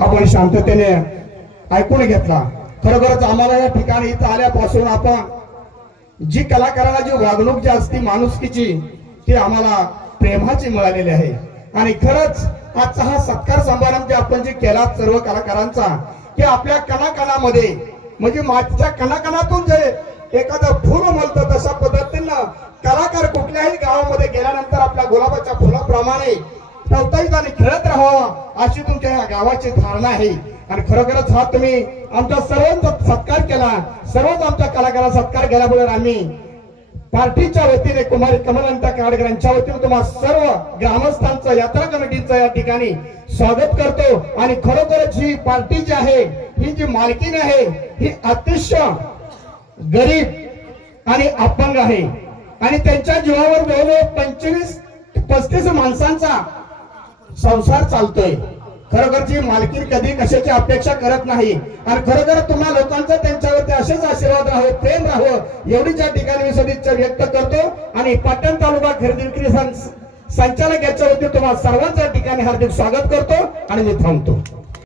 आपण शांततेने ऐकून घेतला। खरोखरच आम्हाला या ठिकाणी इथं आल्यापासून आपण जी कलाकाराला जी वागणूक जी असती माणुसकीची ती आम्हाला प्रेमाची मिळालेली आहे। आणि खरंच आजचा हा सत्कार समारंभ जे आपण जे केला सर्व कलाकारांचा की आपल्या कणाकणामध्ये म्हणजे मातीच्या कणाकणातून जे एखादं फूल उमलतं तशा पद्धतीनं कलाकार कुठल्याही गावामध्ये गेल्यानंतर आपल्या गुलाबाच्या फुलाप्रमाणे टवटवीत आणि खेळत राहावा अशी तुमच्या या गावाची धारणा आहे। आणि खरोखरच हा तुम्ही आमच्या सर्वांचा सत्कार केला, सर्वच आमच्या कलाकारांचा सत्कार केल्याबरोबर आम्ही पार्टीच्या वतीने कुमारी कमलंता काडकरांच्या वतीने तुम्हा सर्व ग्रामस्थांचं यात्रा कमिटीचं या ठिकाणी स्वागत करतो। आणि खरोखरच ही पार्टी जी आहे ही जी मालकीण आहे ही अतिशय गरीब आणि अपंग आहे आणि त्यांच्या जीवावर जवळजवळ 25-35 माणसांचा संसार चालतोय। खरोखरची मालकीण कधी कशाची अपेक्षा करत नाही आणि खरोखर तुम्हा लोकांचा त्यांच्यावरती असेच आशीर्वाद राहावे, प्रेम राहावं एवढीच या ठिकाणी मी सदिच्छा व्यक्त करतो। आणि पाटण तालुका खरेदी विक्री संचालक याच्या वतीने तुम्हाला सर्वांच्या ठिकाणी हार्दिक स्वागत करतो आणि मी थांबतो।